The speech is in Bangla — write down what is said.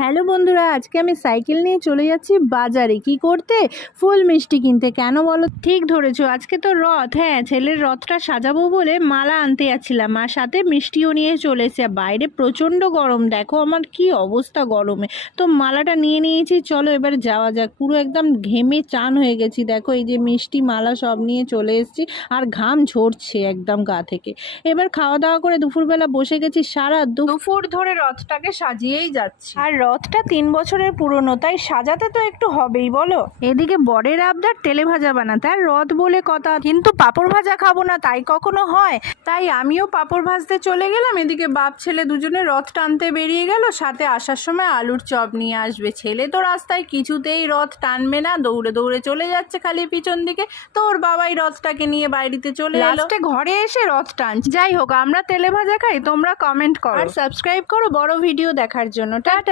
হ্যালো বন্ধুরা, আজকে আমি সাইকেল নিয়ে চলে যাচ্ছি বাজারে। কি করতে? ফুল মিষ্টি কিনতে। কেন বলো? ঠিক ধরেছো, আজকে তো রথ। হ্যাঁ, ছেলের রথটা সাজাবো বলে মালা আনতে যাচ্ছিলাম, আর সাথে মিষ্টিও নিয়ে চলে এসেছি। বাইরে প্রচণ্ড গরম, দেখো আমার কি অবস্থা গরমে। তো মালাটা নিয়ে নিয়েছি, চলো এবার যাওয়া যাক। পুরো একদম ঘেমে চান হয়ে গেছি। দেখো এই যে মিষ্টি মালা সব নিয়ে চলে এসেছি, আর ঘাম ঝরছে একদম গা থেকে। এবার খাওয়া দাওয়া করে দুপুরবেলা বসে গেছি, সারা দুপুর ধরে রথটাকে সাজিয়েই যাচ্ছি। আর রথটা 3 বছরের পুরনো, তাই সাজাতে তো একটু হবেই বলো। এদিকে বরের আবদার তেলে ভাজা বানাতে, আর রথ বলে কথা, কিন্তু পাঁপড় ভাজা খাবো না, তাই কখনো হয়? তাই আমিও পাঁপড় ভাজতে চলে গেলাম। এদিকে বাপ ছেলে দুজনে রথ টানতে বেরিয়ে গেল, সাথে আসার সময় আলুর চপ নিয়ে আসবে। ছেলে তো রাস্তায় কিছুতেই রথ টানবে না, দৌড়ে দৌড়ে চলে যাচ্ছে খালি পিছন দিকে। তো ওর বাবাই রথটাকে নিয়ে বাড়িতে চলে এলো। লাস্টে ঘরে এসে রথ টানছে। যাই হোক, আমরা তেলে ভাজা খাই, তোমরা কমেন্ট করো আর সাবস্ক্রাইব করো বড় ভিডিও দেখার জন্য। টাটা।